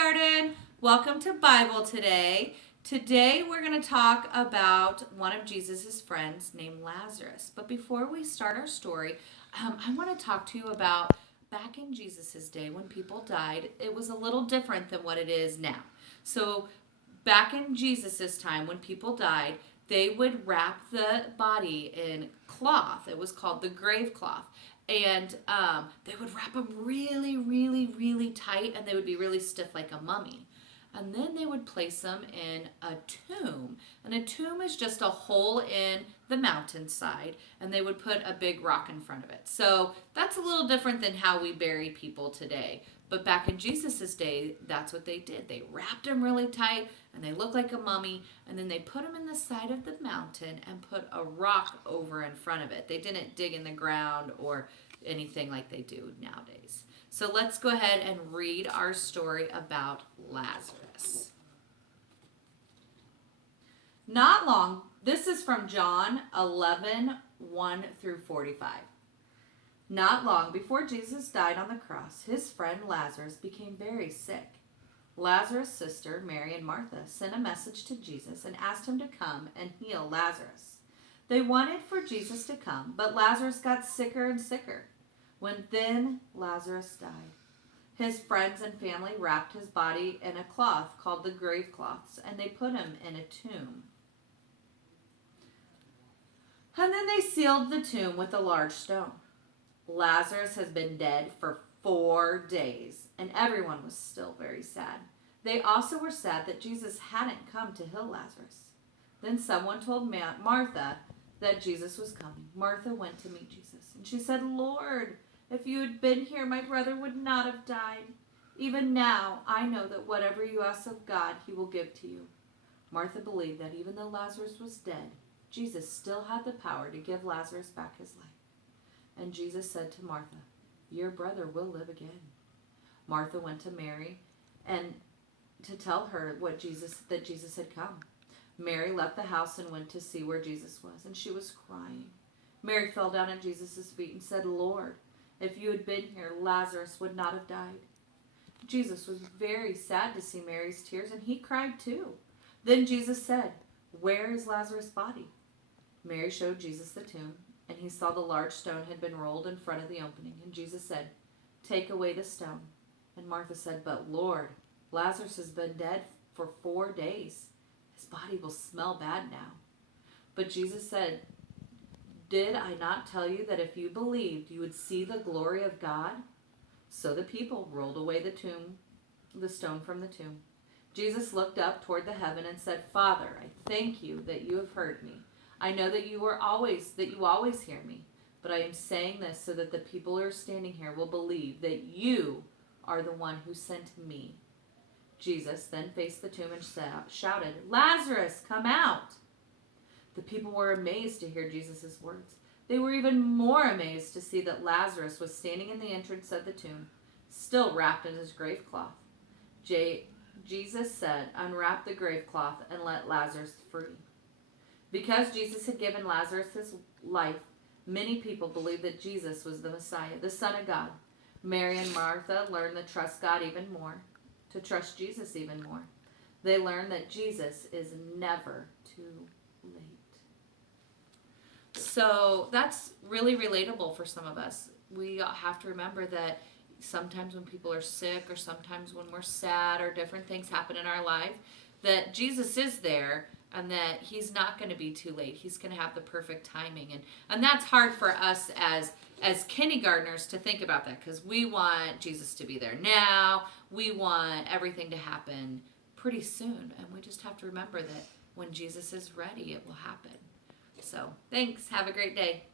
Kindergarten. Welcome to Bible Today. Today we're going to talk about one of Jesus' friends named Lazarus. But before we start our story, I want to talk to you about back in Jesus' day when people died. It was a little different than what it is now. So back in Jesus' time when people died, they would wrap the body in cloth. It was called the grave cloth. And they would wrap them really, really, really tight, and they would be really stiff like a mummy. And then they would place them in a tomb. And a tomb is just a hole in the mountainside, and they would put a big rock in front of it. So that's a little different than how we bury people today. But back in Jesus' day, that's what they did. They wrapped them really tight, and they looked like a mummy, and then they put them in the side of the mountain and put a rock over in front of it. They didn't dig in the ground or anything like they do nowadays. So let's go ahead and read our story about Lazarus. Not long, this is from John 11:1 through 45. Not long before Jesus died on the cross, his friend Lazarus became very sick. Lazarus' sister, Mary and Martha, sent a message to Jesus and asked him to come and heal Lazarus. They wanted for Jesus to come, but Lazarus got sicker and sicker. Then Lazarus died. His friends and family wrapped his body in a cloth called the grave cloths, and they put him in a tomb. And then they sealed the tomb with a large stone. Lazarus has been dead for 4 days, and everyone was still very sad. They also were sad that Jesus hadn't come to heal Lazarus. Then someone told Martha that Jesus was coming. Martha went to meet Jesus, and she said, "Lord, if you had been here, my brother would not have died. Even now, I know that whatever you ask of God, he will give to you." Martha believed that even though Lazarus was dead, Jesus still had the power to give Lazarus back his life. And Jesus said to Martha, "Your brother will live again." Martha went to Mary and to tell her that Jesus had come. Mary left the house and went to see where Jesus was, and she was crying. Mary fell down at Jesus' feet and said, "Lord, if you had been here, Lazarus would not have died." Jesus was very sad to see Mary's tears, and he cried too. Then Jesus said, "Where is Lazarus' body?" Mary showed Jesus the tomb, and he saw the large stone had been rolled in front of the opening. And Jesus said, "Take away the stone." And Martha said, "But Lord, Lazarus has been dead for 4 days. His body will smell bad now." But Jesus said, "Did I not tell you that if you believed, you would see the glory of God?" So the people rolled away the stone from the tomb. Jesus looked up toward the heaven and said, "Father, I thank you that you have heard me. I know that you always hear me, but I am saying this so that the people who are standing here will believe that you are the one who sent me." Jesus then faced the tomb and shouted, "Lazarus, come out!" The people were amazed to hear Jesus' words. They were even more amazed to see that Lazarus was standing in the entrance of the tomb, still wrapped in his grave cloth. Jesus said, "Unwrap the grave cloth and let Lazarus free." Because Jesus had given Lazarus his life, many people believed that Jesus was the Messiah, the Son of God. Mary and Martha learned to trust God even more, to trust Jesus even more. They learned that Jesus is never too late. So that's really relatable for some of us. We have to remember that sometimes when people are sick, or sometimes when we're sad, or different things happen in our life, that Jesus is there, and that he's not going to be too late. He's going to have the perfect timing. And that's hard for us as kindergartners to think about that, because we want Jesus to be there now. We want everything to happen pretty soon. And we just have to remember that when Jesus is ready, it will happen. So thanks. Have a great day.